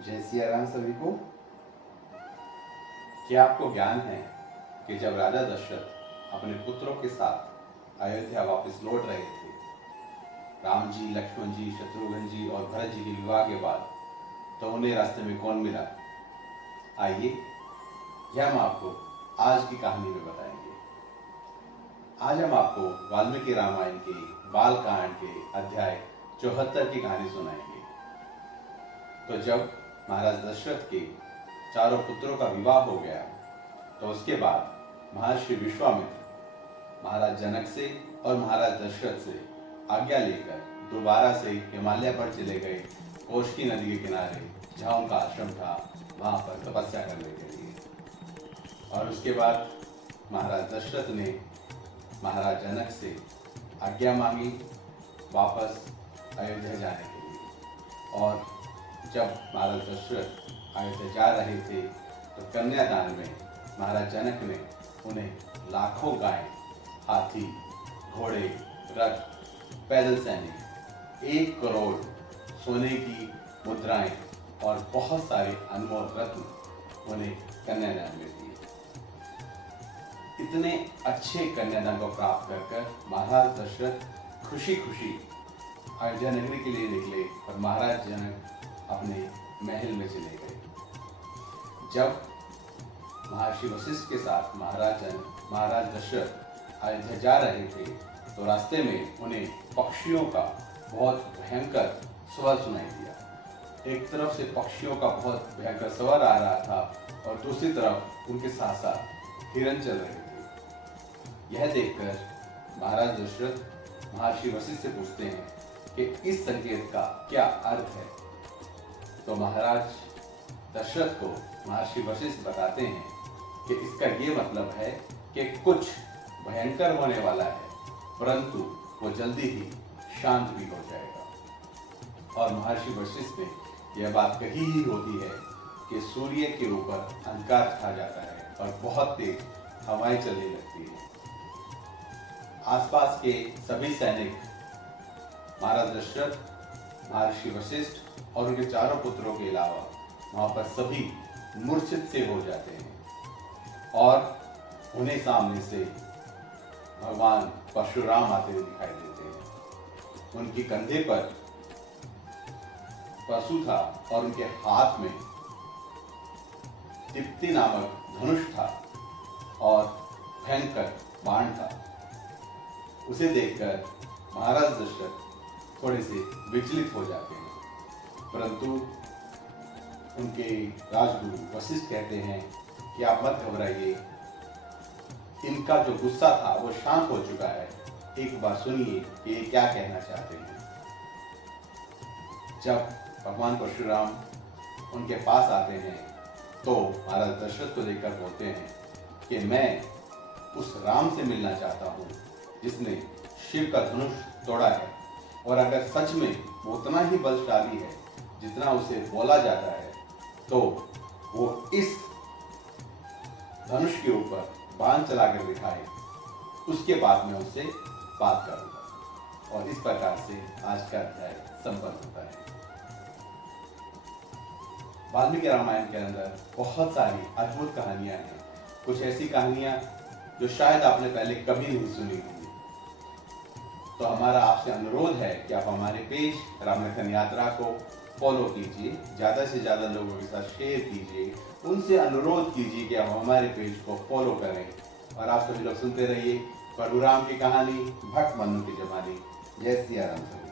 जय सिया राम सभी को। क्या आपको ज्ञान है कि जब राजा दशरथ अपने पुत्रों के साथ अयोध्या वापस लौट रहे थे, राम जी, लक्ष्मण जी, शत्रुघ्न जी और भरत जी के विवाह के बाद, तो उन्हें रास्ते में कौन मिला? आइए, यह हम आपको आज की कहानी में बताएंगे। आज हम आपको वाल्मीकि रामायण के बालकांड के अध्याय 74 की कहानी सुनाएंगे। तो जब महाराज दशरथ के चारों पुत्रों का विवाह हो गया, तो उसके बाद महर्षि विश्वामित्र महाराज जनक से और महाराज दशरथ से आज्ञा लेकर दोबारा से हिमालय पर चले गए, कोशी नदी के किनारे जहाँ उनका आश्रम था, वहाँ पर तपस्या करने के लिए। और उसके बाद महाराज दशरथ ने महाराज जनक से आज्ञा मांगी वापस अयोध्या जाने के लिए। और जब महाराज दशरथ अयोध्या जा रहे थे, तो कन्यादान में महाराज जनक ने उन्हें लाखों गाय, हाथी, घोड़े, रथ, पैदल सैनिक, 1 करोड़ सोने की मुद्राएं और बहुत सारे अनमोल रत्न उन्हें कन्यादान में दिए। इतने अच्छे कन्यादान को प्राप्त कर महाराज दशरथ खुशी खुशी अयोध्या नगरी के लिए निकले और महाराज जनक अपने महल में चले गए। जब महर्षि वशिष्ठ के साथ महाराज दशरथ अयोध्या जा रहे थे, तो रास्ते में उन्हें पक्षियों का बहुत भयंकर स्वर सुनाई दिया। एक तरफ से पक्षियों का बहुत भयंकर स्वर आ रहा था और दूसरी तरफ उनके साथ साथ हिरन चल रहे थे। यह देखकर महाराज दशरथ महर्षि वशिष्ठ से पूछते हैं कि इस संकेत का क्या अर्थ है। तो महाराज दशरथ को महर्षि वशिष्ठ बताते हैं कि इसका ये मतलब है कि कुछ भयंकर होने वाला है, परंतु वो जल्दी ही शांत भी हो जाएगा। और महर्षि वशिष्ठ ने यह बात कही ही होती है कि सूर्य के ऊपर अंधकार छा जाता है और बहुत तेज हवाएं चलने लगती हैं। आसपास के सभी सैनिक महाराज दशरथ, महर्षि वशिष्ठ और उनके चारों पुत्रों के अलावा वहां पर सभी मूर्छित से हो जाते हैं और उन्हें सामने से भगवान परशुराम आते हुए दिखाई देते हैं। उनके कंधे पर परशु था और उनके हाथ में दीप्ति नामक धनुष था और भयंकर बाण था। उसे देखकर महाराज दशरथ थोड़े से विचलित हो जाते हैं, परंतु उनके राजगुरु वशिष्ठ कहते हैं कि आप मत घबराइए, इनका जो गुस्सा था वो शांत हो चुका है, एक बार सुनिए कि ये क्या कहना चाहते हैं। जब भगवान परशुराम उनके पास आते हैं, तो महाराज दशरथ को देखकर बोलते हैं कि मैं उस राम से मिलना चाहता हूँ जिसने शिव का धनुष तोड़ा है, और अगर सच में वो उतना ही बलशाली है जितना उसे बोला जाता है, तो वो इस धनुष के ऊपर बाण चलाकर दिखाए, उसके बाद में उससे बात करूंगा। और इस प्रकार से आज का अध्याय संपन्न होता है। वाल्मीकि रामायण के अंदर बहुत सारी अद्भुत कहानियां हैं। कुछ ऐसी कहानियां जो शायद आपने पहले कभी नहीं सुनी होंगी। तो हमारा आपसे अनुरोध है कि आप हमारे पेज रामलखन यात्रा को फॉलो कीजिए, ज़्यादा से ज़्यादा लोगों के साथ शेयर कीजिए, उनसे अनुरोध कीजिए कि आप हमारे पेज को फॉलो करें। और आप सभी लोग सुनते रहिए प्रभु राम की कहानी, भक्त मनु की जवानी। जय सिया राम।